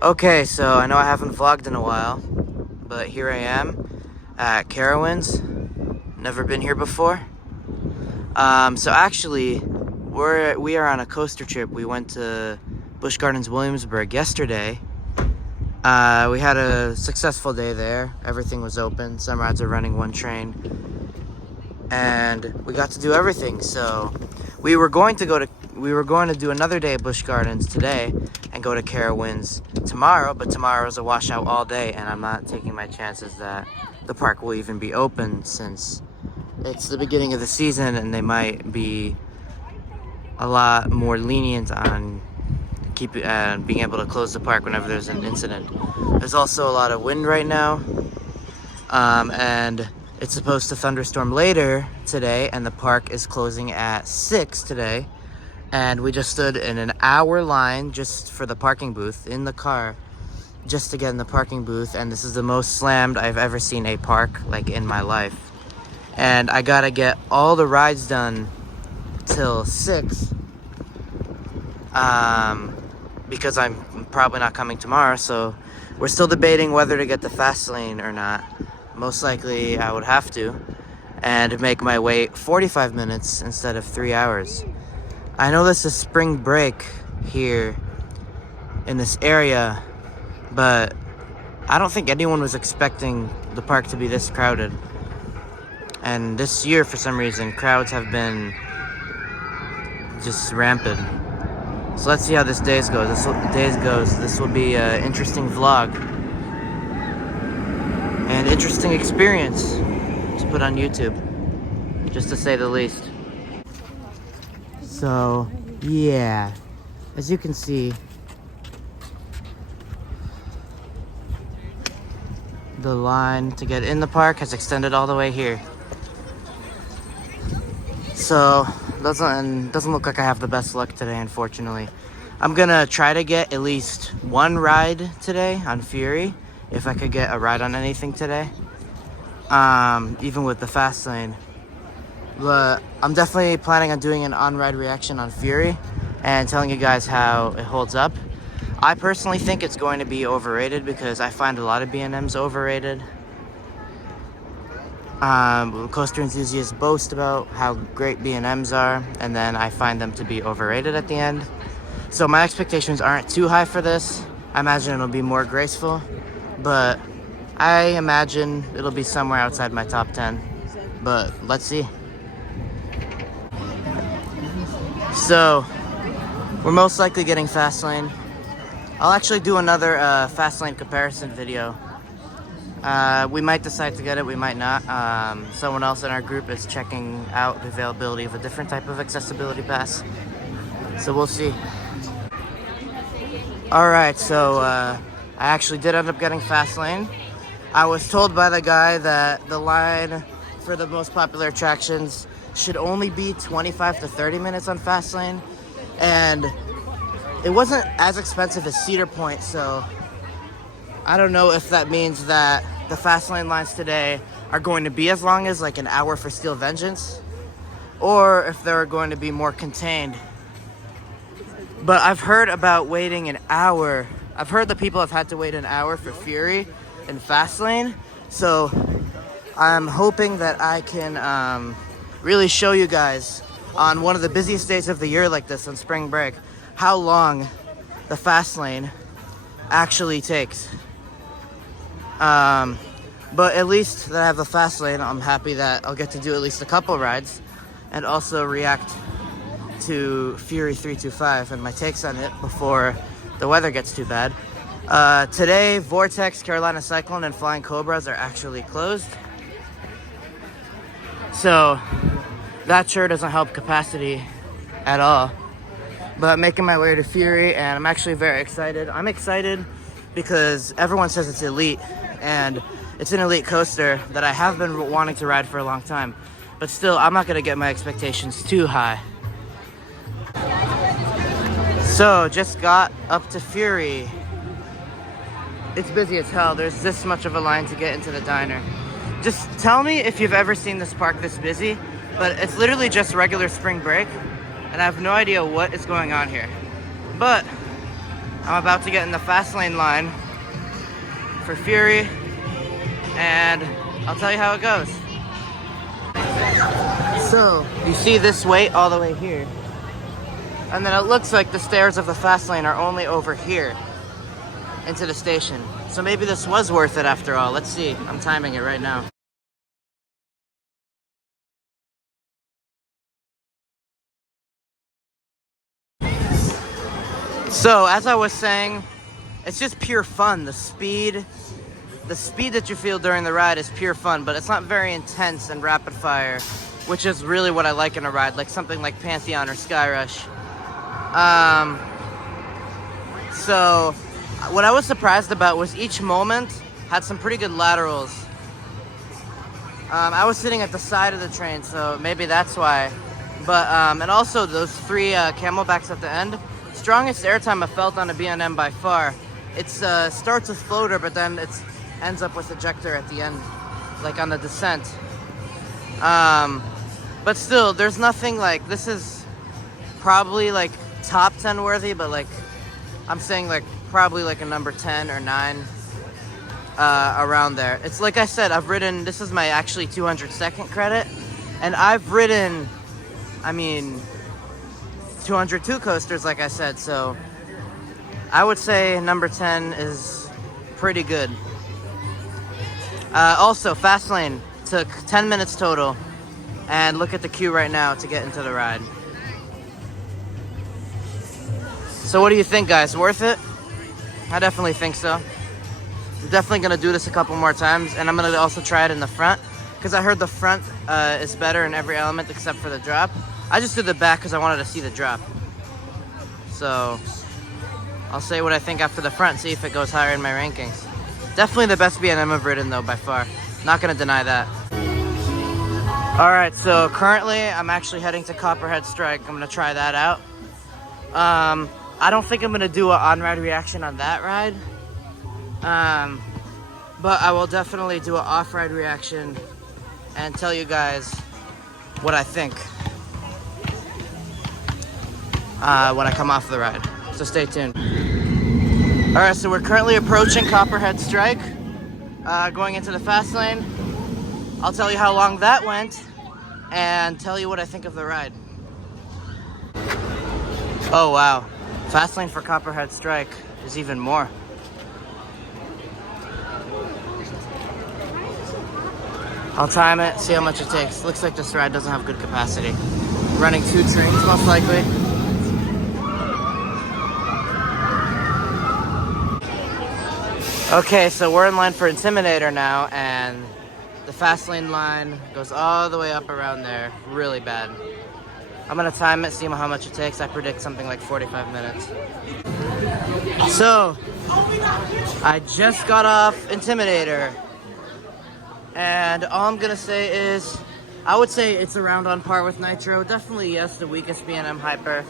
Okay, so I know I haven't vlogged in a while, but here I am at Carowinds. Never been here before. So actually, we are on a coaster trip. We went to Busch Gardens Williamsburg yesterday. We had a successful day there. Everything was open. Some rides are running one train. And we got to do everything. So we were going to do another day at Busch Gardens today and go to Carowinds tomorrow, but tomorrow's a washout all day, and I'm not taking my chances that the park will even be open since it's the beginning of the season and they might be a lot more lenient on being able to close the park whenever there's an incident. There's also a lot of wind right now, and it's supposed to thunderstorm later today, and the park is closing at 6 today. And we just stood in an hour line just for the parking booth in the car, just to get in the parking booth. And this is the most slammed I've ever seen a park, like, in my life. And I gotta get all the rides done till 6, because I'm probably not coming tomorrow. So we're still debating whether to get the fast lane or not. Most likely I would have to, and make my wait 45 minutes instead of 3 hours. I know this is spring break here in this area, but I don't think anyone was expecting the park to be this crowded. And this year, for some reason, crowds have been just rampant. So let's see how this day goes. This will be an interesting vlog and interesting experience to put on YouTube, just to say the least. So, yeah, as you can see, the line to get in the park has extended all the way here. So, doesn't look like I have the best luck today, unfortunately. I'm gonna try to get at least one ride today on Fury, if I could get a ride on anything today, even with the fast lane. But I'm definitely planning on doing an on-ride reaction on Fury and telling you guys how it holds up. I personally think it's going to be overrated because I find a lot of B&Ms overrated. Coaster enthusiasts boast about how great B&Ms are, and then I find them to be overrated at the end. So my expectations aren't too high for this. I imagine it'll be more graceful, but I imagine it'll be somewhere outside my top 10. But let's see. So, we're most likely getting fast lane. I'll actually do another fast lane comparison video. We might decide to get it, we might not. Someone else in our group is checking out the availability of a different type of accessibility pass. So we'll see. Alright, so I actually did end up getting fast lane. I was told by the guy that the line for the most popular attractions should only be 25 to 30 minutes on fast lane, and it wasn't as expensive as Cedar Point, so I don't know if that means that the fast lane lines today are going to be as long as like an hour for Steel Vengeance, or if they're going to be more contained. But I've heard about waiting an hour. I've heard that people have had to wait an hour for Fury and fast lane, so I'm hoping that I can really show you guys on one of the busiest days of the year like this on spring break how long the fast lane actually takes. But at least that I have the fast lane, I'm happy that I'll get to do at least a couple rides and also react to Fury 325 and my takes on it before the weather gets too bad. Today, Vortex, Carolina Cyclone, and Flying Cobras are actually closed. So that sure doesn't help capacity at all. But I'm making my way to Fury, and I'm actually very excited. I'm excited because everyone says it's elite, and it's an elite coaster that I have been wanting to ride for a long time. But still, I'm not gonna get my expectations too high. So, just got up to Fury. It's busy as hell. There's this much of a line to get into the diner. Just tell me if you've ever seen this park this busy, but it's literally just regular spring break, and I have no idea what is going on here. But I'm about to get in the fast lane line for Fury, and I'll tell you how it goes. So, you see this wait all the way here. And then it looks like the stairs of the fast lane are only over here into the station. So maybe this was worth it after all. Let's see. I'm timing it right now. So, as I was saying, it's just pure fun. The speed that you feel during the ride is pure fun, but it's not very intense and rapid fire, which is really what I like in a ride, like something like Pantheon or Sky Rush. So what I was surprised about was each moment had some pretty good laterals. I was sitting at the side of the train, so maybe that's why. But and also those 3 camelbacks at the end, strongest airtime I felt on a B&M by far. It starts with floater, but then it ends up with ejector at the end, like on the descent. But still, there's nothing like, this is probably like top 10 worthy, but like, I'm saying like probably like a number 10 or 9 around there. It's like I said, I've ridden, this is my actually 202nd credit, and I've ridden, I mean, 202 coasters, like I said, so I would say number 10 is pretty good. Also, fast lane took 10 minutes total, and look at the queue right now to get into the ride. So what do you think, guys? Worth it? I definitely think so. I'm definitely gonna do this a couple more times, and I'm gonna also try it in the front, because I heard the front is better in every element except for the drop. I just did the back because I wanted to see the drop. So I'll say what I think after the front, see if it goes higher in my rankings. Definitely the best B&M I've ridden though, by far. Not gonna deny that. All right, so currently I'm actually heading to Copperhead Strike. I'm gonna try that out. I don't think I'm gonna do an on-ride reaction on that ride. But I will definitely do an off-ride reaction and tell you guys what I think when I come off the ride. So stay tuned. All right, so we're currently approaching Copperhead Strike, going into the fast lane. I'll tell you how long that went and tell you what I think of the ride. Oh wow, fast lane for Copperhead Strike is even more. I'll time it, see how much it takes. Looks like this ride doesn't have good capacity. Running 2 trains most likely. Okay, so we're in line for Intimidator now, and the fast lane line goes all the way up around there. Really bad. I'm gonna time it, see how much it takes. I predict something like 45 minutes. So, I just got off Intimidator, and all I'm gonna say is, I would say it's around on par with Nitro. Definitely, yes, the weakest B&M hyper.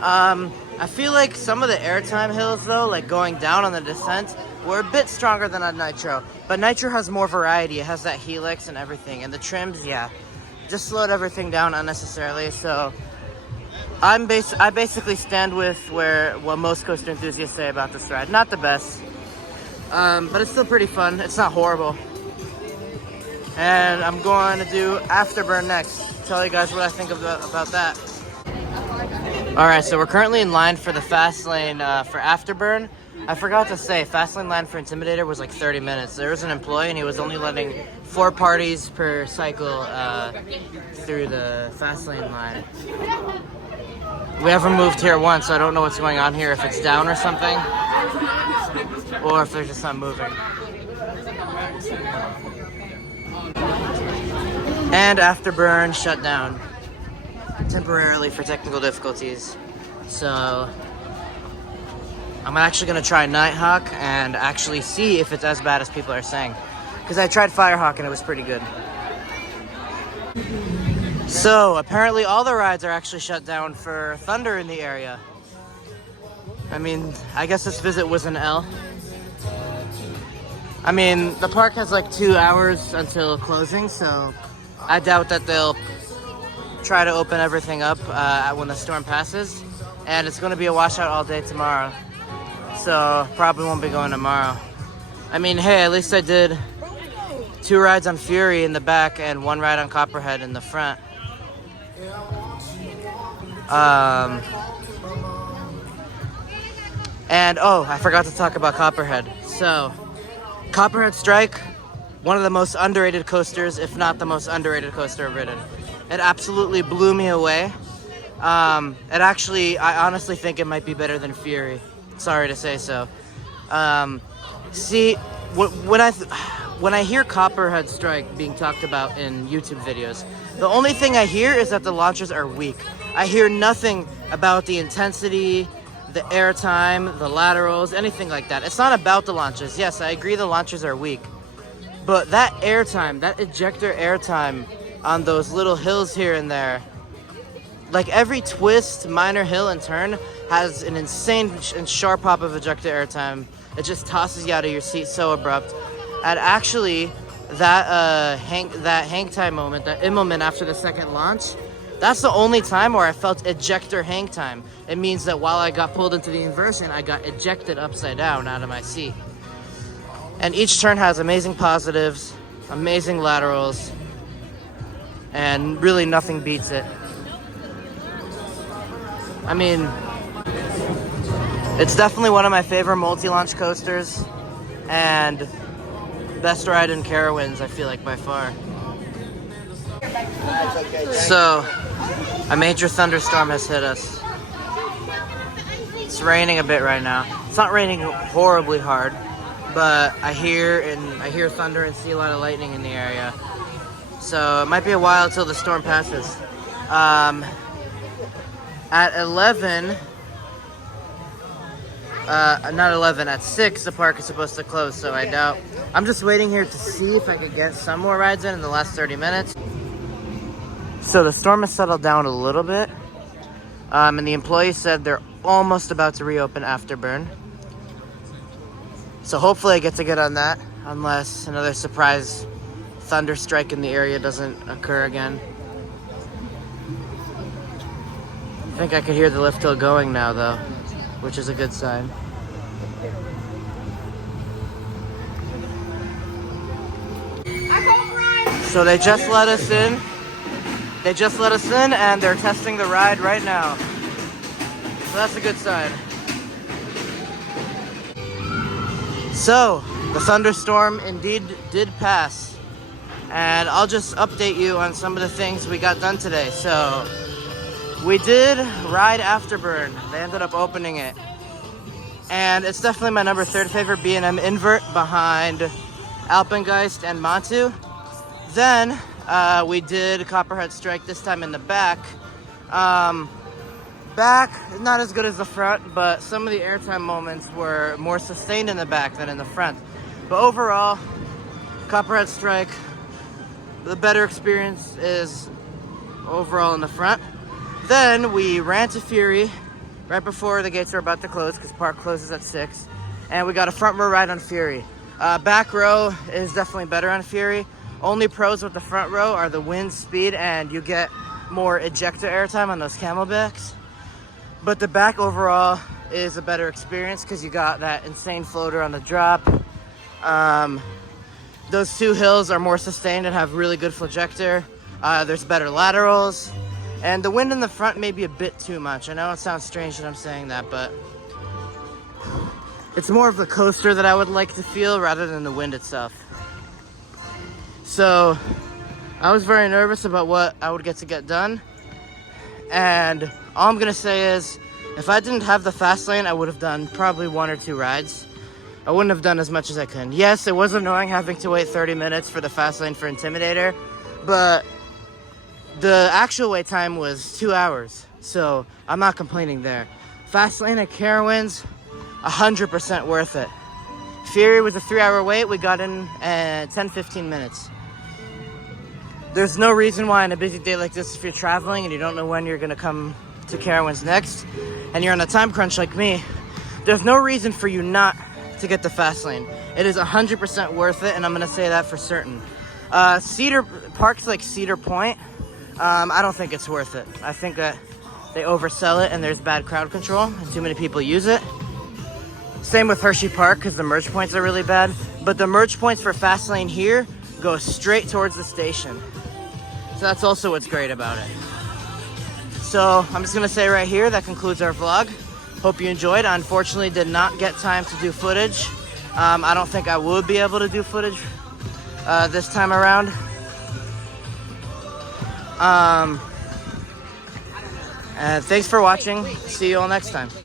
I feel like some of the airtime hills though, like going down on the descent, were a bit stronger than on Nitro. But Nitro has more variety. It has that helix and everything. And the trims, yeah, just slowed everything down unnecessarily. So I basically stand with what most coaster enthusiasts say about this ride. Not the best, but it's still pretty fun. It's not horrible. And I'm going to do Afterburn next. Tell you guys what I think about that. All right, so we're currently in line for the fast lane for Afterburn. I forgot to say, fast lane line for Intimidator was like 30 minutes. There was an employee and he was only letting 4 parties per cycle through the fast lane line. We haven't moved here once, so I don't know what's going on here, if it's down or something, or if they're just not moving. And Afterburn shut down temporarily for technical difficulties. So I'm actually gonna try Nighthawk and actually see if it's as bad as people are saying. Because I tried Firehawk and it was pretty good. So apparently all the rides are actually shut down for Thunder in the area. I mean, I guess this visit was an L. I mean, the park has like 2 hours until closing, so I doubt that they'll try to open everything up when the storm passes. And it's gonna be a washout all day tomorrow. so probably won't be going tomorrow. I mean, hey, at least I did 2 rides on Fury in the back and 1 ride on Copperhead in the front. And oh, I forgot to talk about Copperhead. So, Copperhead Strike, one of the most underrated coasters, if not the most underrated coaster I've ridden. It absolutely blew me away. I honestly think it might be better than Fury. Sorry to say so. See, when I hear Copperhead Strike being talked about in YouTube videos, the only thing I hear is that the launchers are weak. I hear nothing about the intensity, the airtime, the laterals, anything like that. It's not about the launchers. Yes, I agree the launchers are weak. But that airtime, that ejector airtime on those little hills here and there, like every twist, minor hill, and turn has an insane and sharp pop of ejector airtime. It just tosses you out of your seat so abrupt. And actually, that hang time moment, that moment after the second launch, that's the only time where I felt ejector hang time. It means that while I got pulled into the inversion, I got ejected upside down out of my seat. And each turn has amazing positives, amazing laterals, and really nothing beats it. I mean, it's definitely one of my favorite multi-launch coasters, and best ride in Carowinds, I feel like, by far. So, a major thunderstorm has hit us. It's raining a bit right now. It's not raining horribly hard, but I hear thunder and see a lot of lightning in the area. So it might be a while till the storm passes. At 11, at 6, the park is supposed to close, so I doubt. I'm just waiting here to see if I could get some more rides in the last 30 minutes. So the storm has settled down a little bit, and the employees said they're almost about to reopen Afterburn. So hopefully I get to get on that, unless another surprise thunder strike in the area doesn't occur again. I think I could hear the lift hill going now, though, which is a good sign. So they just let us in. And they're testing the ride right now. So that's a good sign. So, the thunderstorm indeed did pass. And I'll just update you on some of the things we got done today. So, we did ride Afterburn. They ended up opening it. And it's definitely my number 3rd favorite B&M invert behind Alpengeist and Montu. Then, we did Copperhead Strike, this time in the back. Back, not as good as the front, but some of the airtime moments were more sustained in the back than in the front. But overall, Copperhead Strike, the better experience is overall in the front. Then we ran to Fury right before the gates were about to close, because park closes at 6. And we got a front row ride on Fury. Back row is definitely better on Fury. Only pros with the front row are the wind speed, and you get more ejector airtime on those camelbacks. But the back overall is a better experience because you got that insane floater on the drop. Those 2 hills are more sustained and have really good flojector. There's better laterals. And the wind in the front may be a bit too much. I know it sounds strange that I'm saying that, but it's more of the coaster that I would like to feel rather than the wind itself. So I was very nervous about what I would get to get done. And all I'm gonna say is, if I didn't have the fast lane, I would have done probably 1 or 2 rides. I wouldn't have done as much as I could. Yes, it was annoying having to wait 30 minutes for the fast lane for Intimidator, but the actual wait time was 2 hours, so I'm not complaining there. Fast lane at Carowinds, 100% worth it. Fury was a 3-hour wait. We got in 10-15 minutes. There's no reason why on a busy day like this, if you're traveling and you don't know when you're gonna come to Carowinds next, and you're on a time crunch like me, there's no reason for you not to get the fast lane. It is 100% worth it, and I'm gonna say that for certain. Parks like Cedar Point, I don't think it's worth it. I think that they oversell it and there's bad crowd control and too many people use it. Same with Hershey Park because the merge points are really bad. But the merge points for Fastlane here go straight towards the station. So that's also what's great about it. So I'm just gonna say right here, that concludes our vlog. Hope you enjoyed. I unfortunately did not get time to do footage. I don't think I would be able to do footage this time around. And thanks for watching. See you all next time.